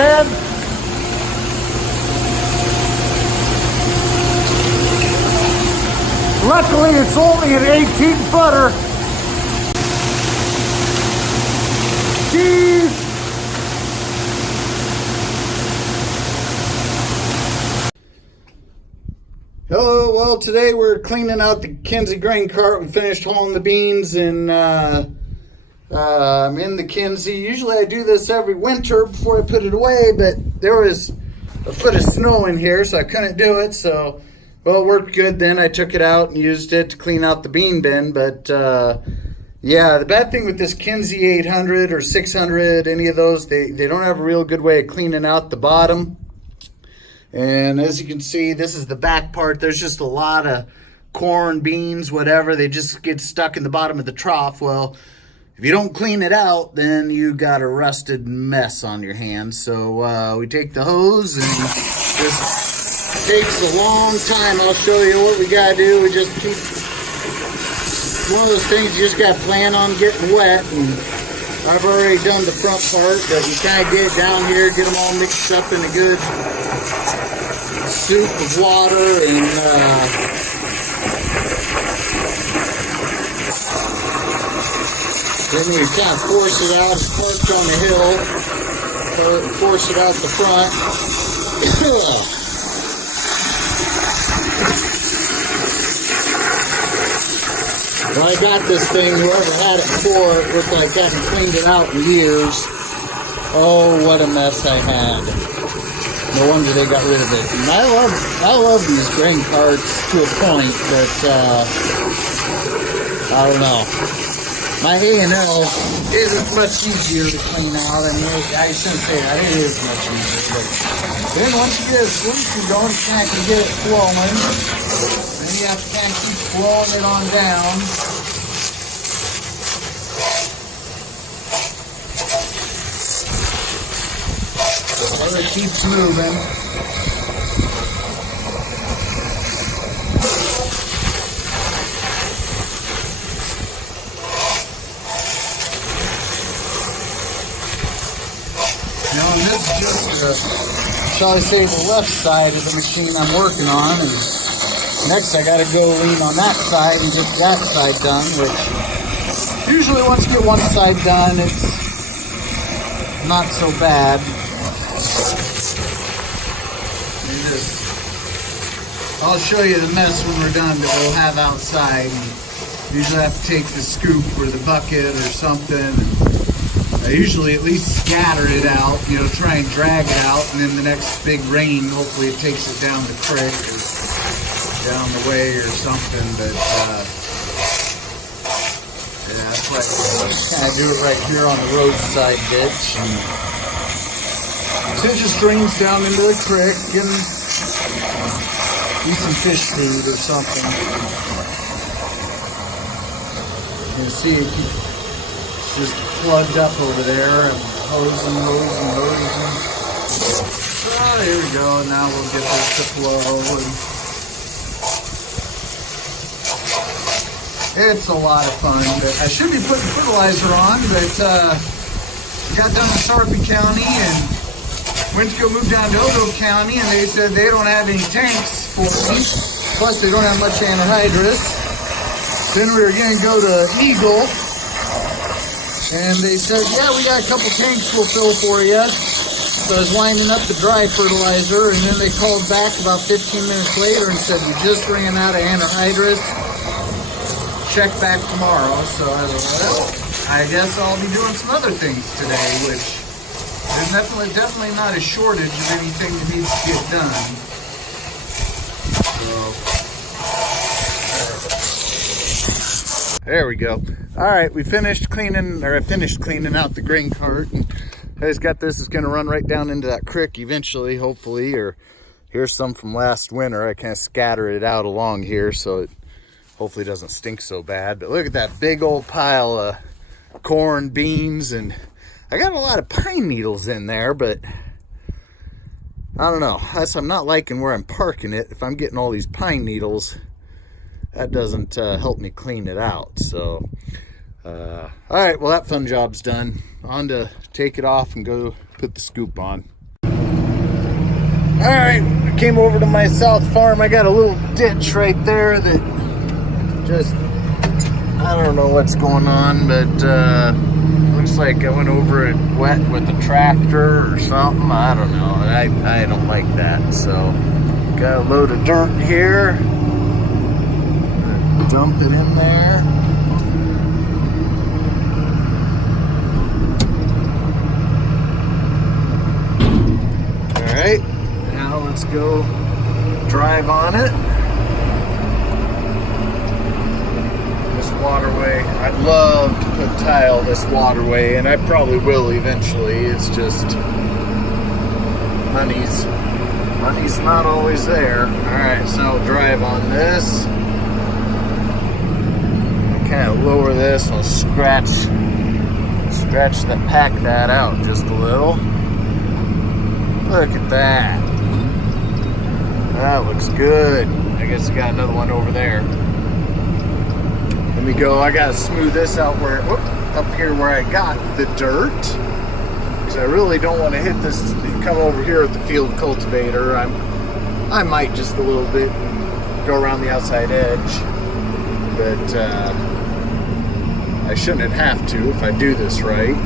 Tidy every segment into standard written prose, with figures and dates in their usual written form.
man. Luckily, it's only an 18-footer. Jeez. Hello, well, today we're cleaning out the Kinze grain cart. We finished hauling the beans, and I'm in the Kinze. Usually I do this every winter before I put it away, but there was a foot of snow in here, so I couldn't do it. So, well, it worked good then. I took it out and used it to clean out the bean bin, but yeah, the bad thing with this Kinze 800 or 600, any of those, they don't have a real good way of cleaning out the bottom. And as you can see, this is the back part. There's just a lot of corn, beans, whatever. They just get stuck in the bottom of the trough. Well, if you don't clean it out, then you got a rusted mess on your hands. So we take the hose, and this takes a long time. I'll show you what we got to do. We just keep, one of those things you just got to plan on getting wet. And I've already done the front part, but you kind of get down here, get them all mixed up in a good soup of water, and then you kind of force it out. It's parked on the hill, force it out the front. When I got this thing, whoever had it before, it looked like I hadn't cleaned it out in years. Oh, what a mess I had. No wonder they got rid of it. And I love these grain carts to a point, but I don't know. My A&L isn't much easier to clean out. I mean, I shouldn't say that. It is much easier. But then once you get it squeaky going, you can't get it flowing. Then you have to kind of keep flowing it on down. So it keeps moving. Now, and this is just, shall I say, the left side of the machine I'm working on. And next, I got to go lean on that side and get that side done, which usually once you get one side done, it's not so bad. I'll show you the mess when we're done that we'll have outside. Usually I have to take the scoop or the bucket or something. I usually at least scatter it out, you know, try and drag it out, and then the next big rain, hopefully it takes it down the creek or down the way or something. But yeah, that's why I kind of do it right here on the roadside ditch. And it just drains down into the creek and eat some fish food or something. You can see it's just plugged up over there and hosing. Oh, here we go. Now we'll get this to flow. And it's a lot of fun. I should be putting fertilizer on, but got down to Sarpy County and went to go move down to Odo County, and they said they don't have any tanks for me. Plus, they don't have much anhydrous. Then we were going to go to Eagle, and they said, yeah, we got a couple tanks we'll fill for you. So I was lining up the dry fertilizer, and then they called back about 15 minutes later and said, we just ran out of anhydrous. Check back tomorrow. So I was like, well, I guess I'll be doing some other things today, which there's definitely not a shortage of anything that needs to get done. So, there we go. All right, we finished cleaning, or I finished cleaning out the grain cart. And I just got this. It's going to run right down into that creek eventually, hopefully. Or here's some from last winter. I kind of scattered it out along here so it hopefully doesn't stink so bad. But look at that big old pile of corn, beans, and I got a lot of pine needles in there, but I don't know. I'm not liking where I'm parking it. If I'm getting all these pine needles, that doesn't help me clean it out. So, all right, well, that fun job's done. On to take it off and go put the scoop on. Alright, I came over to my south farm. I got a little ditch right there that just, I don't know what's going on, but looks like I went over it wet with a tractor or something. I don't know. I don't like that. So, got a load of dirt here. Dump it in there. Alright, now let's go drive on it. This waterway, I'd love to put tile this waterway, and I probably will eventually. It's just money's not always there. Alright, so drive on this. Kind of lower this. I'll pack that out just a little. Look at that. That looks good. I guess I got another one over there. Let me go. I gotta smooth this out up here where I got the dirt, because I really don't want to hit this. Come over here with the field cultivator. I might just a little bit and go around the outside edge, but I shouldn't have to if I do this right.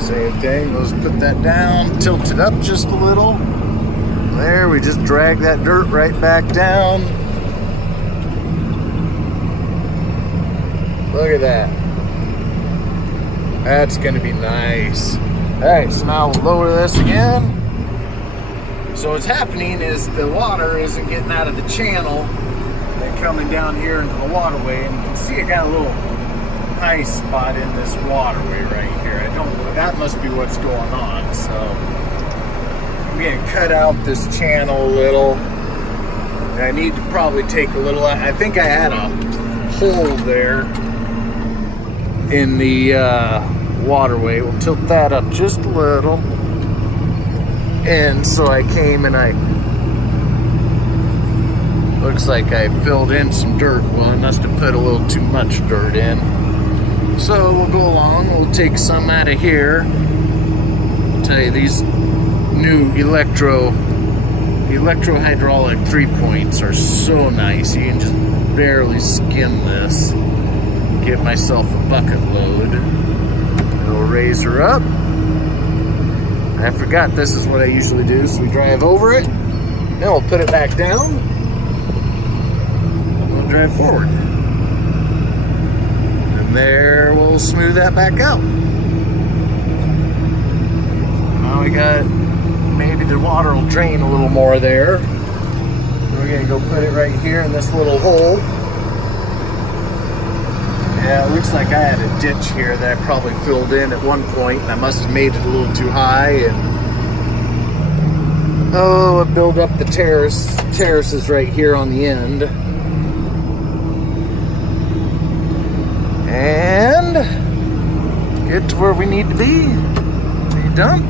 Same thing, let's put that down, tilt it up just a little. There, we just drag that dirt right back down. Look at that. That's gonna be nice. Alright, so now we'll lower this again. So what's happening is the water isn't getting out of the channel and coming down here into the waterway, and you can see I got a little high spot in this waterway right here. That must be what's going on. So I'm gonna cut out this channel a little. And I need to probably take a little, I think I had a hole there in the waterway. We'll tilt that up just a little. And so I came and looks like I filled in some dirt. Well, I must have put a little too much dirt in. So we'll go along, we'll take some out of here. I'll tell you, these new electro-hydraulic 3-points are so nice. You can just barely skim this. Give myself a bucket load. It'll raise her up. I forgot this is what I usually do, so we drive over it, then we'll put it back down, and we'll drive forward. And there, we'll smooth that back out. Now we got, maybe the water will drain a little more there. We're gonna go put it right here in this little hole. Yeah, it looks like I had a ditch here that I probably filled in at one point, and I must have made it a little too high, and I built up the terraces right here on the end. And get to where we need to be. Are you done?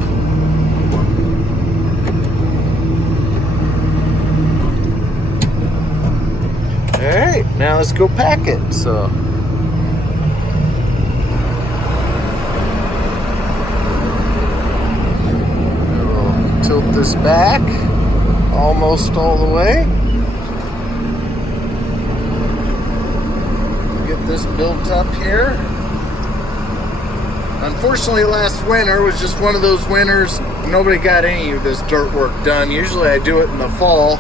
Alright, now let's go pack it. So tilt this back almost all the way. Get this built up here. Unfortunately, last winter was just one of those winters nobody got any of this dirt work done. Usually I do it in the fall.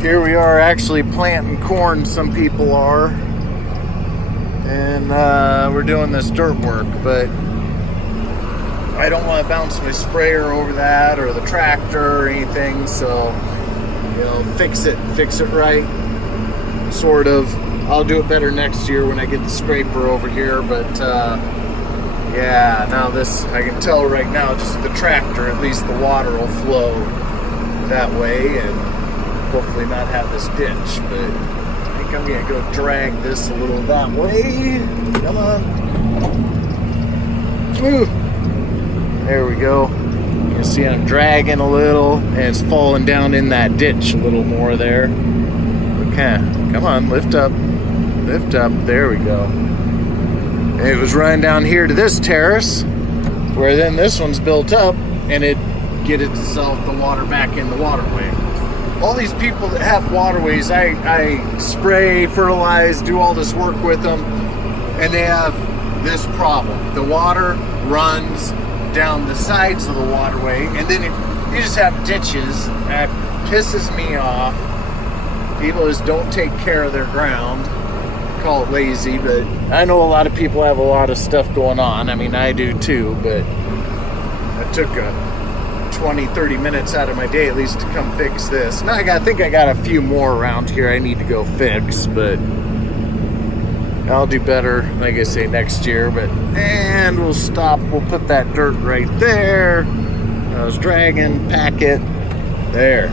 Here we are actually planting corn, some people are, and we're doing this dirt work, but I don't want to bounce my sprayer over that or the tractor or anything, so fix it right, sort of. I'll do it better next year when I get the scraper over here, but yeah, now this, I can tell right now, just the tractor, at least the water will flow that way and hopefully not have this ditch, but I think I'm gonna go drag this a little that way. Come on. Woo. There we go. You can see I'm dragging a little, and it's falling down in that ditch a little more there. Okay, come on, lift up. Lift up. There we go. It was running down here to this terrace, where then this one's built up, and it get itself the water back in the waterway. All these people that have waterways, I spray, fertilize, do all this work with them, and they have this problem. The water runs down the sides of the waterway, and then you just have ditches. That pisses me off. People just don't take care of their ground. Call it lazy, but I know a lot of people have a lot of stuff going on. I mean, I do too, but I took 20-30 minutes out of my day at least to come fix this. Now I think I got a few more around here I need to go fix, but I'll do better, like I say, next year. And we'll stop. We'll put that dirt right there. I was dragging, pack it there.